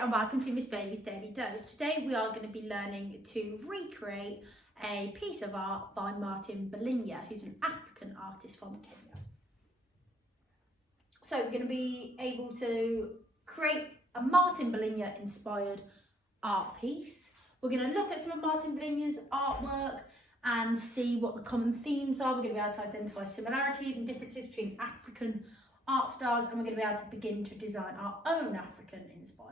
and welcome to Miss Bailey's Daily Dose. Today we are going to be learning to recreate a piece of art by Martin Bullinya, who's an African artist from Kenya. So we're going to be able to create a Martin Bullinya inspired art piece. We're going to look at some of Martin Bullinya's artwork and see what the common themes are. We're going to be able to identify similarities and differences between African art styles, and we're going to be able to begin to design our own African inspired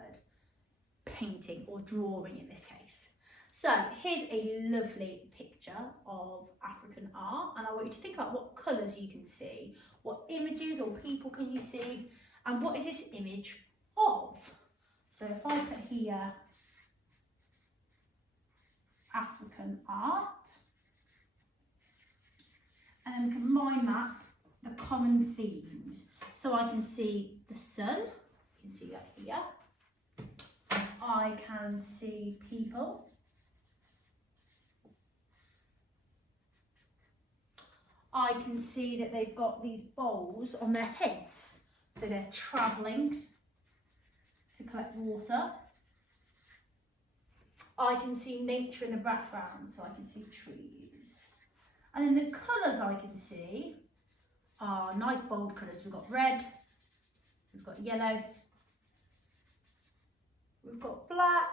painting or drawing in this case. So here's a lovely picture of African art, and I want you to think about what colours you can see, what images or people can you see, and what is this image of. So if I put here African art, and then we can mind map the common themes. So I can see the sun, you can see that here. I can see people. I can see that they've got these bowls on their heads, so they're travelling to collect water. I can see nature in the background, so I can see trees. And then the colours I can see are nice bold colours. We've got red, we've got yellow, we've got black,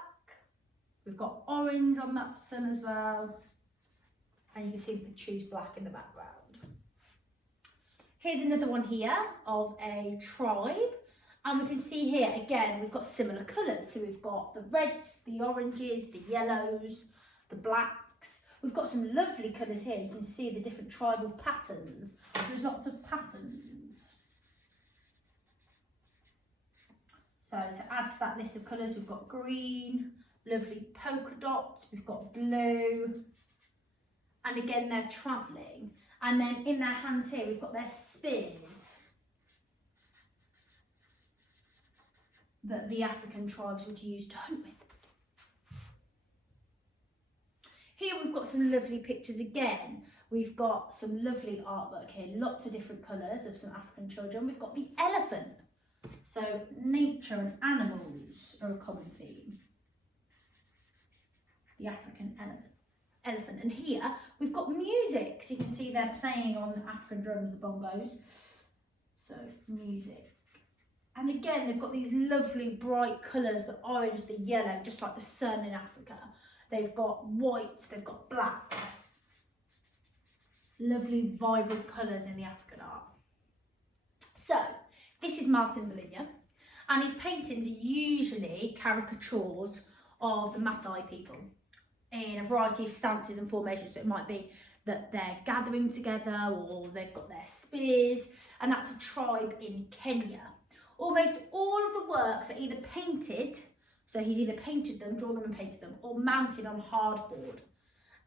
we've got orange on that sun as well, and you can see the trees black in the background. Here's another one here of a tribe, and we can see here again we've got similar colours. So we've got the reds, the oranges, the yellows, the blacks. We've got some lovely colours here. You can see the different tribal patterns. There's lots of patterns. So to add to that list of colours, we've got green, lovely polka dots, we've got blue, and again they're travelling. And then in their hands here, we've got their spears that the African tribes would use to hunt with. Here we've got some lovely pictures again. We've got some lovely artwork here, lots of different colours of some African children. We've got the elephant. So nature and animals are a common theme. The African elephant. And here we've got music. So you can see they're playing on African drums, the bongos. So music. And again, they've got these lovely bright colours, the orange, the yellow, just like the sun in Africa. They've got whites, they've got blacks. Lovely, vibrant colours in the African art. So, this is Martin Bullinya, and his paintings are usually caricatures of the Masai people in a variety of stances and formations. So it might be that they're gathering together, or they've got their spears, and that's a tribe in Kenya. Almost all of the works are either painted, so he's either painted them, drawn them and painted them, or mounted on hardboard.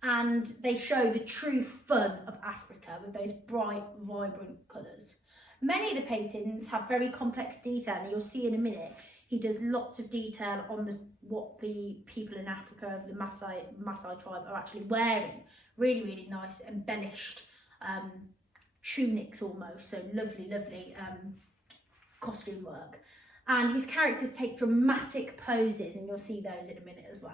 And they show the true fun of Africa with those bright, vibrant colours. Many of the paintings have very complex detail, and you'll see in a minute, he does lots of detail on what the people in Africa of the Masai Tribe are actually wearing. Really, really nice, embellished tunics almost, so lovely, lovely costume work. And his characters take dramatic poses, and you'll see those in a minute as well.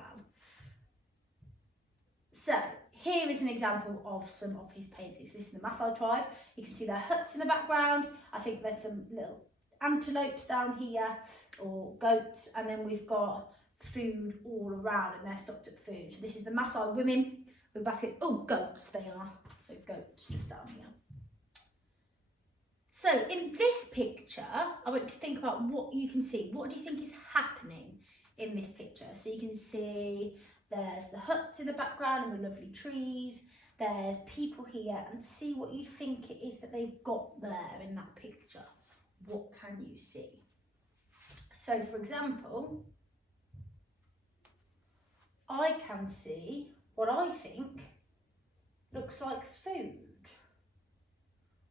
So here is an example of some of his paintings. This is the Masai Tribe. You can see their huts in the background. I think there's some little antelopes down here, or goats, and then we've got food all around, and they're stocked at food. So this is the Masai women with baskets. Oh, goats they are. So goats just down here. So in this picture, I want you to think about what you can see. What do you think is happening in this picture? So you can see there's the huts in the background and the lovely trees. There's people here, and see what you think it is that they've got there in that picture. What can you see? So for example, I can see what I think looks like food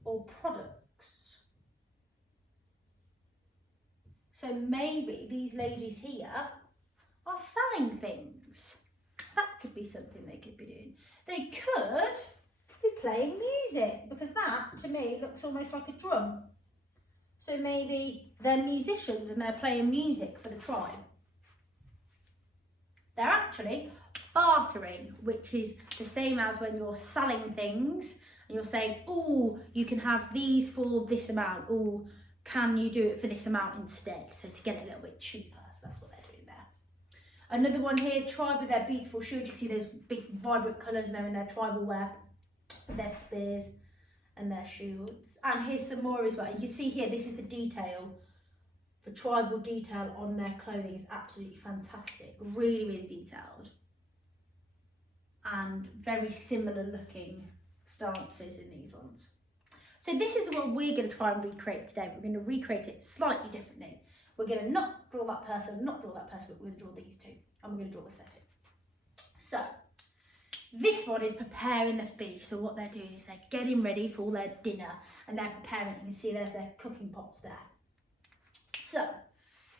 or products. So maybe these ladies here are selling things. That could be something they could be doing. They could be playing music, because that to me looks almost like a drum. So maybe they're musicians and they're playing music for the tribe. They're actually bartering, which is the same as when you're selling things and you're saying, oh, you can have these for this amount, or can you do it for this amount instead? So to get it a little bit cheaper, so that's what they're doing there. Another one here, tribe with their beautiful shields. You can see those big vibrant colours, and they're in their tribal wear, their spears and their shields. And here's some more as well. You can see here, this is the detail. The tribal detail on their clothing is absolutely fantastic. Really, really detailed. And very similar looking stances in these ones. So this is the one we're going to try and recreate today. We're going to recreate it slightly differently. We're going to not draw that person, not draw that person, but we're going to draw these two. And we're going to draw the setting. So this one is preparing the feast. So what they're doing is they're getting ready for all their dinner, and they're preparing. You can see there's their cooking pots there. So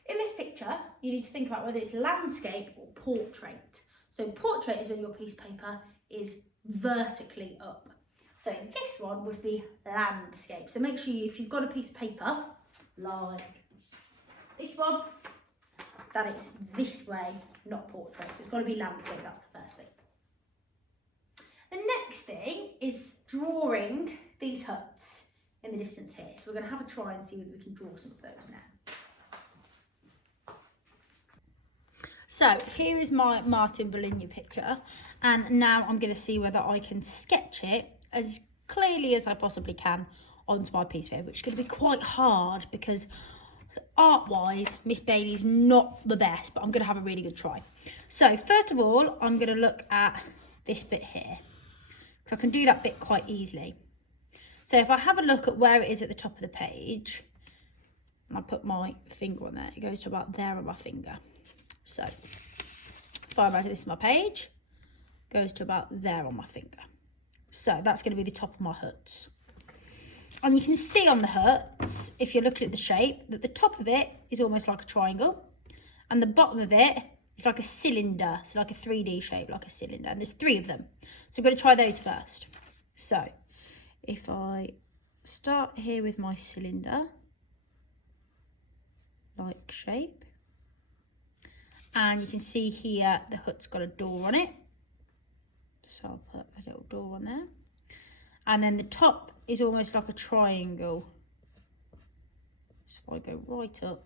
in this picture, you need to think about whether it's landscape or portrait. So portrait is when your piece of paper is vertically up. So this one would be landscape. So make sure if you've got a piece of paper like this one, that it's this way, not portrait. So it's got to be landscape, that's the first thing. The next thing is drawing these huts in the distance here. So we're going to have a try and see whether we can draw some of those now. So here is my Martin Bullinya picture, and now I'm going to see whether I can sketch it as clearly as I possibly can onto my piece of paper, which is going to be quite hard because art-wise, Miss Bailey's not the best, but I'm going to have a really good try. So first of all, I'm going to look at this bit here, because I can do that bit quite easily. So if I have a look at where it is at the top of the page, and I put my finger on there, it goes to about there on my finger. So if I imagine this is my page, goes to about there on my finger. So that's going to be the top of my huts. And you can see on the huts, if you're looking at the shape, that the top of it is almost like a triangle, and the bottom of it is like a cylinder, so like a 3D shape, like a cylinder, and there's 3 of them. So I'm going to try those first. So if I start here with my cylinder like shape, and you can see here the hut's got a door on it, so I'll put a little door on there, and then the top is almost like a triangle. So if I go right up,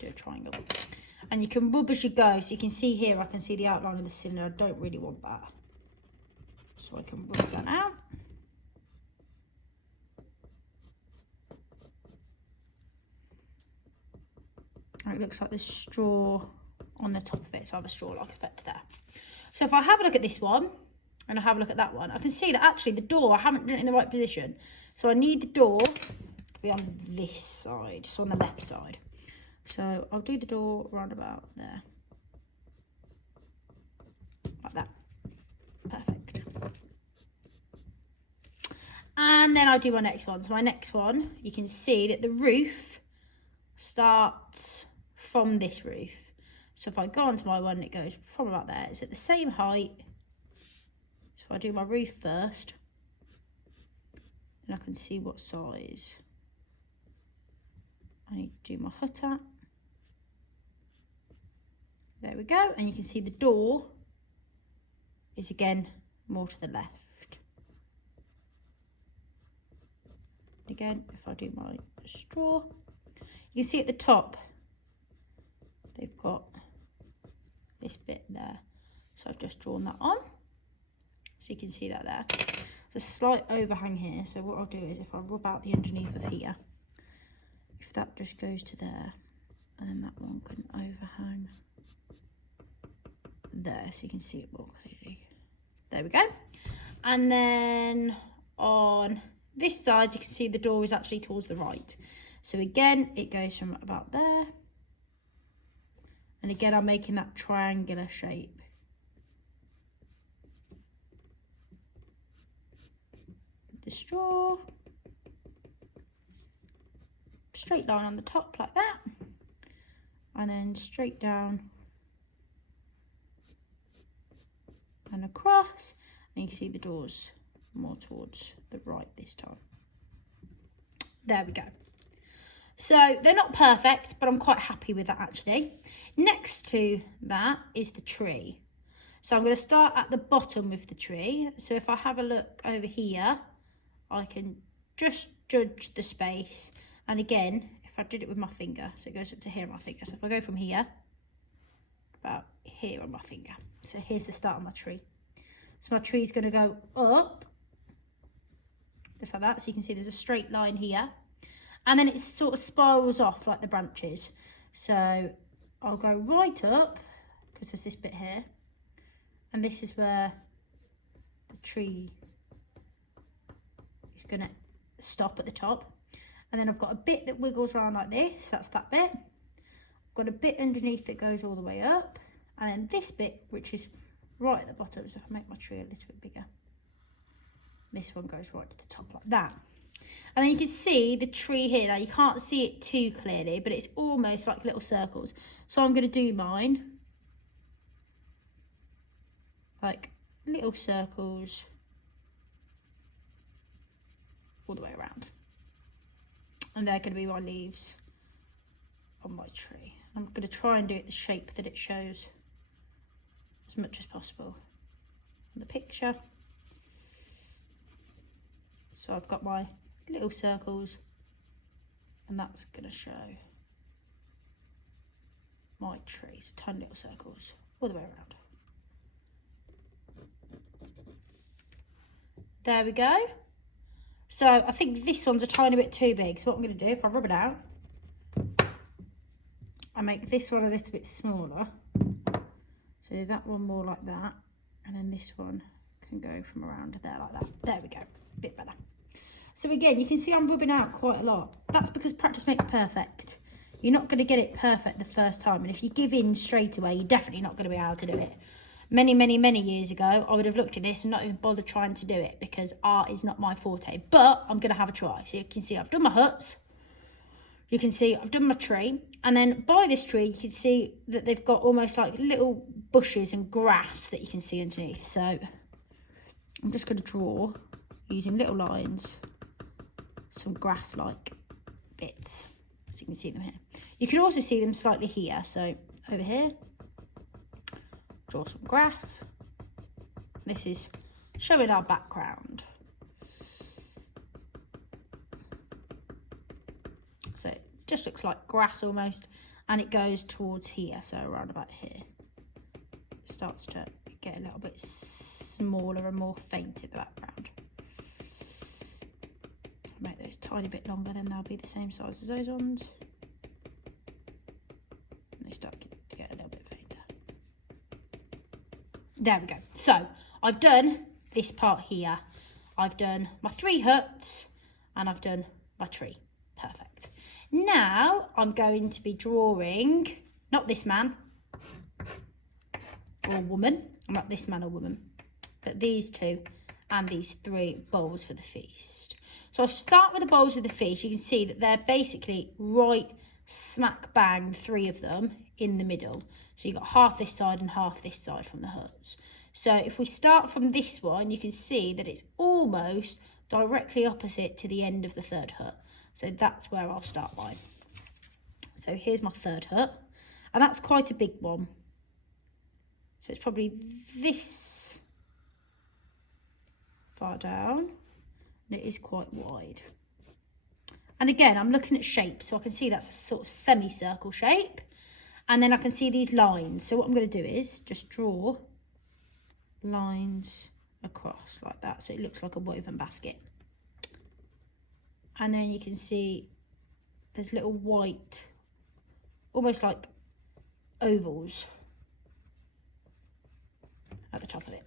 do a triangle, and you can rub as you go. So you can see here, I can see the outline of the cylinder. I don't really want that, so I can rub that out. It looks like there's straw on the top of it, so I have a straw-like effect there. So if I have a look at this one, and I have a look at that one, I can see that actually the door, I haven't done it in the right position. So I need the door to be on this side, so on the left side. So I'll do the door around about there. Like that. Perfect. And then I'll do my next one. So my next one, you can see that the roof starts from this roof. So if I go onto my one, it goes from about there. It's at the same height. So if I do my roof first, then I can see what size I need to do my hut at. There we go. And you can see the door is again more to the left. Again, if I do my straw, you can see at the top, they've got this bit there. So I've just drawn that on. So you can see that there. There's a slight overhang here. So what I'll do is if I rub out the underneath of here, if that just goes to there, and then that one can overhang there, so you can see it more clearly. There we go. And then on this side, you can see the door is actually towards the right. So again, it goes from about there. And again, I'm making that triangular shape. The straw. Straight line on the top like that. And then straight down and across. And you can see the doors more towards the right this time. There we go. So they're not perfect, but I'm quite happy with that actually. Next to that is the tree. So I'm going to start at the bottom with the tree. So if I have a look over here, I can just judge the space. And again, if I did it with my finger, so it goes up to here on my finger. So if I go from here, about here on my finger. So here's the start of my tree. So my tree is going to go up, just like that. So you can see there's a straight line here. And then it sort of spirals off like the branches. So I'll go right up, because there's this bit here. And this is where the tree is going to stop at the top. And then I've got a bit that wiggles around like this. That's that bit. I've got a bit underneath that goes all the way up. And then this bit, which is right at the bottom. So if I make my tree a little bit bigger, this one goes right to the top like that. And then you can see the tree here. Now you can't see it too clearly, but it's almost like little circles. So I'm going to do mine like little circles all the way around. And they're going to be my leaves on my tree. I'm going to try and do it the shape that it shows as much as possible in the picture. So I've got my little circles, and that's going to show my tree. So tiny little circles all the way around. There we go. So I think this one's a tiny bit too big. So what I'm going to do, if I rub it out, I make this one a little bit smaller. So that one more like that. And then this one can go from around there like that. There we go. A bit better. So again, you can see I'm rubbing out quite a lot. That's because practice makes perfect. You're not going to get it perfect the first time. And if you give in straight away, you're definitely not going to be able to do it. Many, many, many years ago, I would have looked at this and not even bothered trying to do it because art is not my forte. But I'm going to have a try. So you can see I've done my huts. You can see I've done my tree. And then by this tree, you can see that they've got almost like little bushes and grass that you can see underneath. So I'm just going to draw using little lines some grass-like bits. So you can see them here. You can also see them slightly here. So over here, draw some grass. This is showing our background. So it just looks like grass almost, and it goes towards here, so around about here. It starts to get a little bit smaller and more faint in the background. Make those tiny bit longer, then they'll be the same size as those ones. And they start to get a little bit fainter. There we go. So I've done this part here. I've done my 3 huts and I've done my tree. Perfect. Now I'm going to be drawing, not this man or woman, not this man or woman, but these 2 and these 3 bowls for the feast. So I'll start with the bowls of the feast. You can see that they're basically right smack bang, 3 of them in the middle. So you've got half this side and half this side from the huts. So if we start from this one, you can see that it's almost directly opposite to the end of the 3rd hut. So that's where I'll start mine. So here's my 3rd hut. And that's quite a big one. So it's probably this far down. And it is quite wide. And again, I'm looking at shapes, so I can see that's a sort of semicircle shape. And then I can see these lines. So what I'm going to do is just draw lines across like that. So it looks like a woven basket. And then you can see there's little white, almost like ovals at the top of it.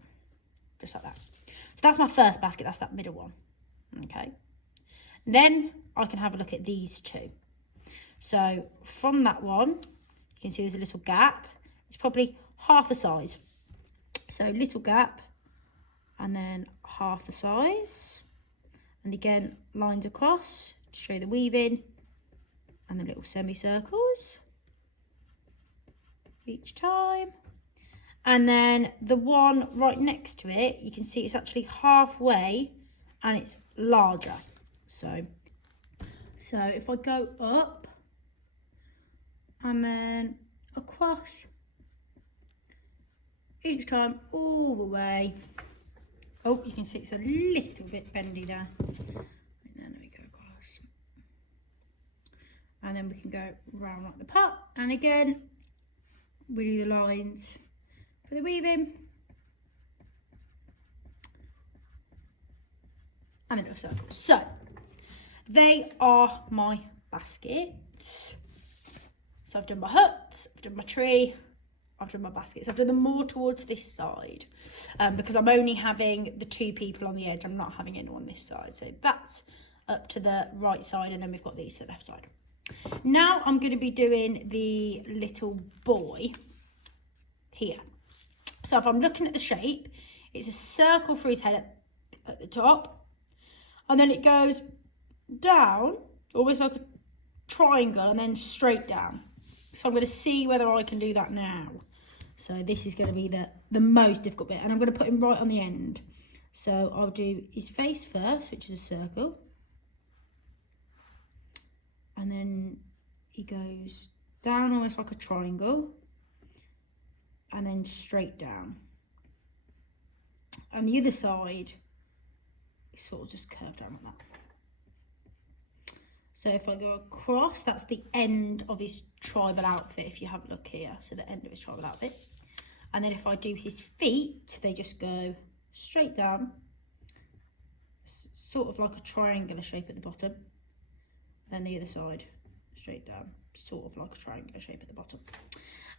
Just like that. So that's my first basket. That's that middle one. Okay. Then I can have a look at these 2. So from that one, you can see there's a little gap. It's probably half the size. So little gap and then half the size. And again, lines across to show the weaving and the little semicircles each time. And then the one right next to it, you can see it's actually halfway and it's larger. So So if I go up and then across each time all the way. Oh, you can see it's a little bit bendy there. And then we go across. And then we can go round like the pot. And again, we do the lines for the weaving. And then a circle. So, they are my baskets. So I've done my hut, I've done my tree, I've done my baskets. I've done them more towards this side because I'm only having the 2 people on the edge. I'm not having anyone on this side. So that's up to the right side, and then we've got these to the left side. Now I'm going to be doing the little boy here. So if I'm looking at the shape, it's a circle for his head at the top, and then it goes down, almost like a triangle, and then straight down. So I'm going to see whether I can do that now. So this is going to be the most difficult bit, and I'm going to put him right on the end. So I'll do his face first, which is a circle. And then he goes down almost like a triangle, and then straight down. And the other side is sort of just curved down like that. So if I go across, that's the end of his tribal outfit, if you have a look here. So the end of his tribal outfit. And then if I do his feet, they just go straight down, sort of like a triangular shape at the bottom. Then the other side, straight down, sort of like a triangular shape at the bottom.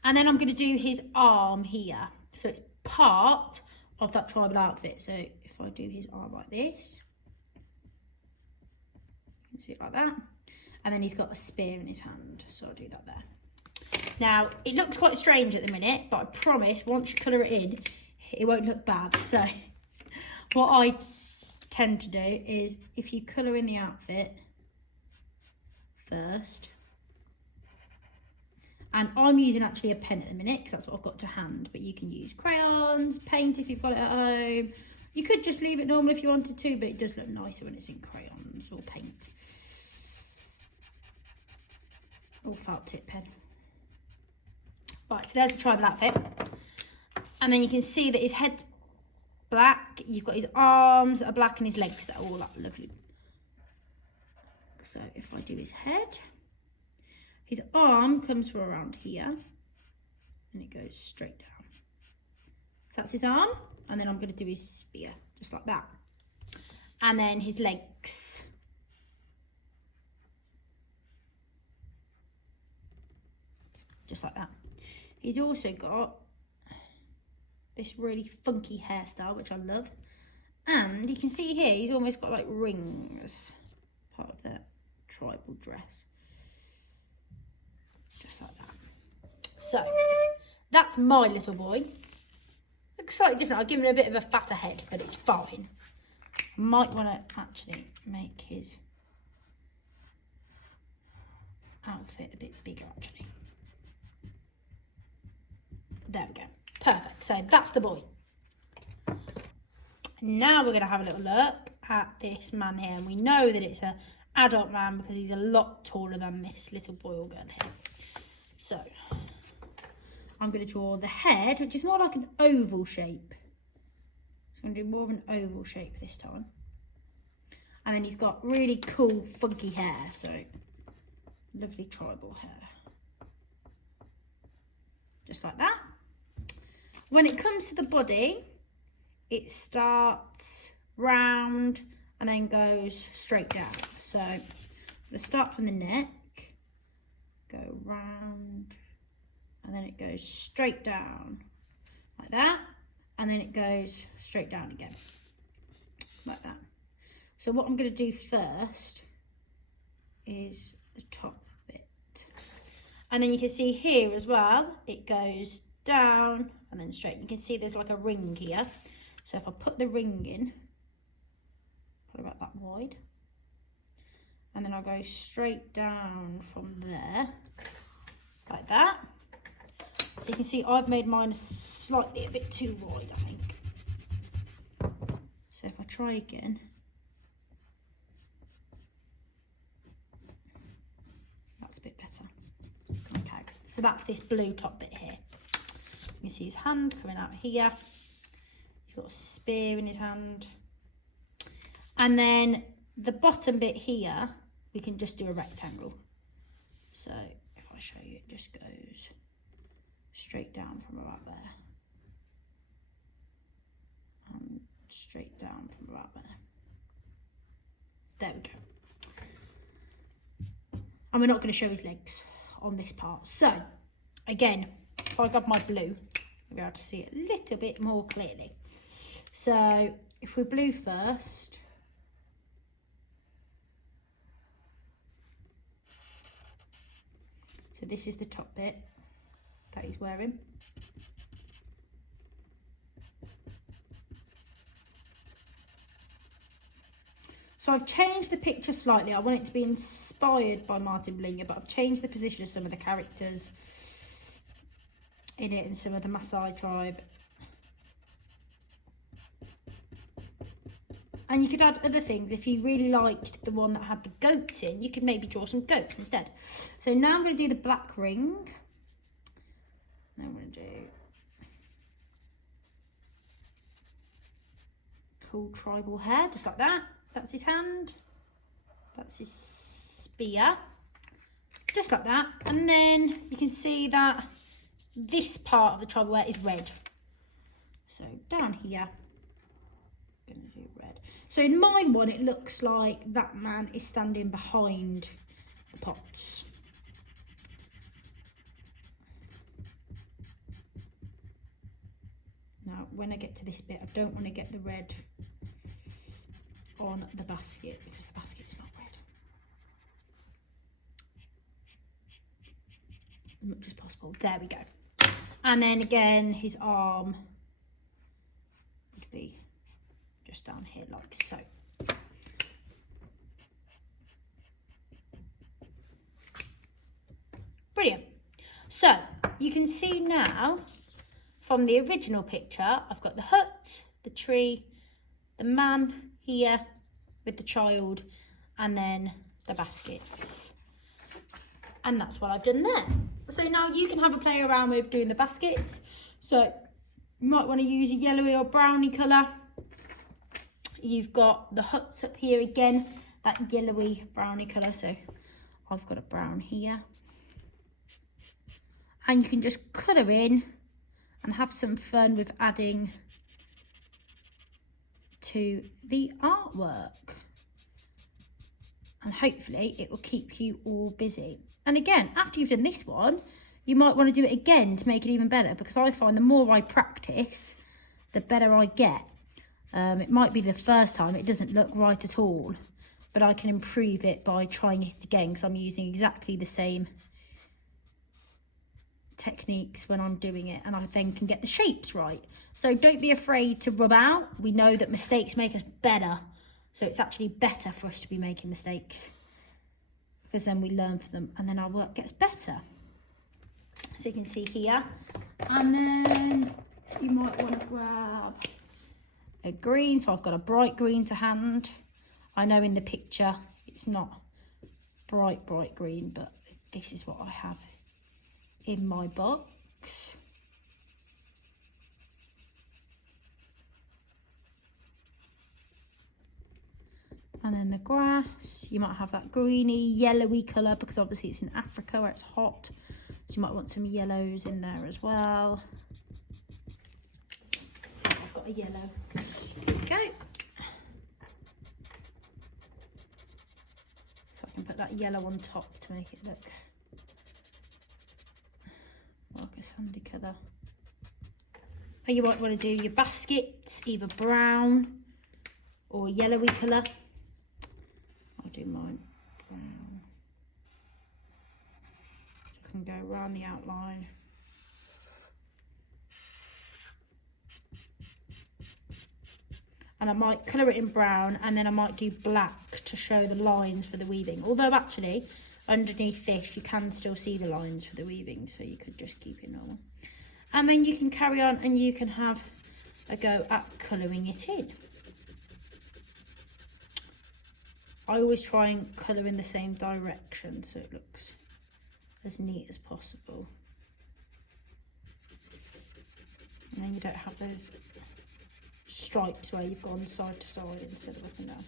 And then I'm going to do his arm here. So it's part of that tribal outfit. So if I do his arm like this, you can see it like that. And then he's got a spear in his hand. So I'll do that there. Now, it looks quite strange at the minute, but I promise once you colour it in, it won't look bad. So what I tend to do is if you colour in the outfit first, and I'm using actually a pen at the minute because that's what I've got to hand, but you can use crayons, paint if you've got it at home. You could just leave it normal if you wanted to, but it does look nicer when it's in crayons or paint. Or felt tip pen. Right, so there's the tribal outfit. And then you can see that his head's black. You've got his arms that are black and his legs that are all that lovely. So if I do his head, his arm comes from around here and it goes straight down. So that's his arm, and then I'm going to do his spear, just like that. And then his legs. Just like that. He's also got this really funky hairstyle, which I love. And you can see here, he's almost got like rings, part of the tribal dress. Just like that. So, that's my little boy. Looks slightly different. I'll give him a bit of a fatter head, but it's fine. I might want to actually make his outfit a bit bigger, actually. There we go. Perfect. So that's the boy. Now we're going to have a little look at this man here. And we know that it's an adult man because he's a lot taller than this little boy or girl here. So I'm going to draw the head, which is more like an oval shape. So I'm going to do more of an oval shape this time. And then he's got really cool, funky hair. So lovely tribal hair. Just like that. When it comes to the body, it starts round and then goes straight down. So I'm going to start from the neck, go round, and then it goes straight down like that, and then it goes straight down again like that. So what I'm going to do first is the top bit, and then you can see here as well it goes down and then straight. You can see there's like a ring here, so if I put the ring in, probably about that wide, and then I'll go straight down from there like that. So you can see I've made mine slightly a bit too wide, I think. So if I try again, So that's this blue top bit here. You can see his hand coming out here. He's got a spear in his hand. And then the bottom bit here, we can just do a rectangle. So if I show you, it just goes straight down from about there. And straight down from about there. There we go. And we're not going to show his legs on this part. So again, if I grab my blue, you'll be able to see it a little bit more clearly. So if we blue first, so this is the top bit that he's wearing. So I've changed the picture slightly. I want it to be inspired by Martin Bullinya, but I've changed the position of some of the characters in it and some of the Masai Tribe. And you could add other things. If you really liked the one that had the goats in, you could maybe draw some goats instead. So now I'm going to do the black ring. And I'm going to do cool tribal hair, just like that. That's his hand. That's his spear. Just like that. And then you can see that this part of the tribal hair is red. So down here, I'm going to do red. So in my one, it looks like that man is standing behind the pots. Now, when I get to this bit, I don't want to get the red on the basket because the basket's not red. As much as possible. There we go. And then again, his arm would be just down here like so. Brilliant. So you can see now from the original picture, I've got the hut, the tree, the man here with the child, and then the basket. And that's what I've done there. So now you can have a play around with doing the baskets. So you might want to use a yellowy or browny colour. You've got the huts up here again, that yellowy browny colour. So I've got a brown here. And you can just colour in and have some fun with adding to the artwork. And hopefully it will keep you all busy. And again, after you've done this one, you might want to do it again to make it even better, because I find the more I practice, the better I get. It might be the first time it doesn't look right at all, but I can improve it by trying it again, because I'm using exactly the same techniques when I'm doing it, and I then can get the shapes right. So don't be afraid to rub out. We know that mistakes make us better, so it's actually better for us to be making mistakes, because then we learn from them and then our work gets better. So you can see here, and then you might want to grab a green. So I've got a bright green to hand. I know in the picture it's not bright green, but this is what I have in my box. And then the grass, you might have that greeny, yellowy colour, because obviously it's in Africa where it's hot. So you might want some yellows in there as well. Let's see if I've got a yellow. There we go. So I can put that yellow on top to make it look like a sandy colour. And you might want to do your baskets either brown or yellowy colour. I'll do mine brown. I can go around the outline. And I might colour it in brown, and then I might do black to show the lines for the weaving. Although actually, underneath this, you can still see the lines for the weaving, so you could just keep it normal. And then you can carry on and you can have a go at colouring it in. I always try and colour in the same direction so it looks as neat as possible. And then you don't have those stripes where you've gone side to side instead of up and down.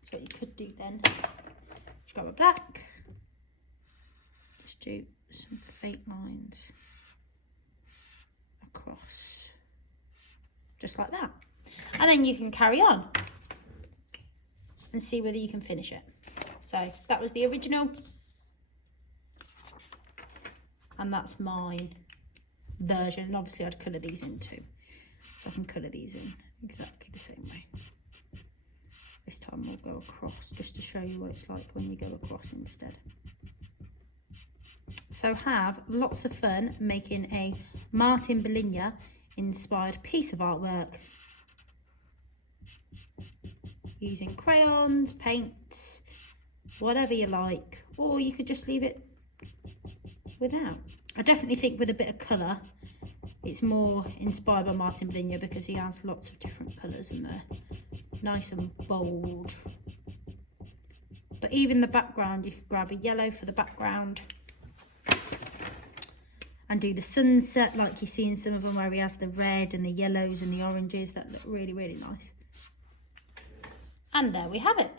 That's what you could do then. Just grab a black. Just do some fake lines across. Just like that. And then you can carry on and see whether you can finish it. So that was the original. And that's mine version. And obviously I'd colour these in too. So I can colour these in exactly the same way. This time we'll go across just to show you what it's like when you go across instead. So have lots of fun making a Martin Bullinya inspired piece of artwork using crayons, paints, whatever you like, or you could just leave it without. I definitely think with a bit of colour it's more inspired by Martin Bullinya because he has lots of different colours and they're nice and bold. But even the background, you could grab a yellow for the background and do the sunset like you see in some of them where he has the red and the yellows and the oranges that look really, really nice. And there we have it,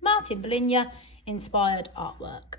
Martin Bullinya inspired artwork.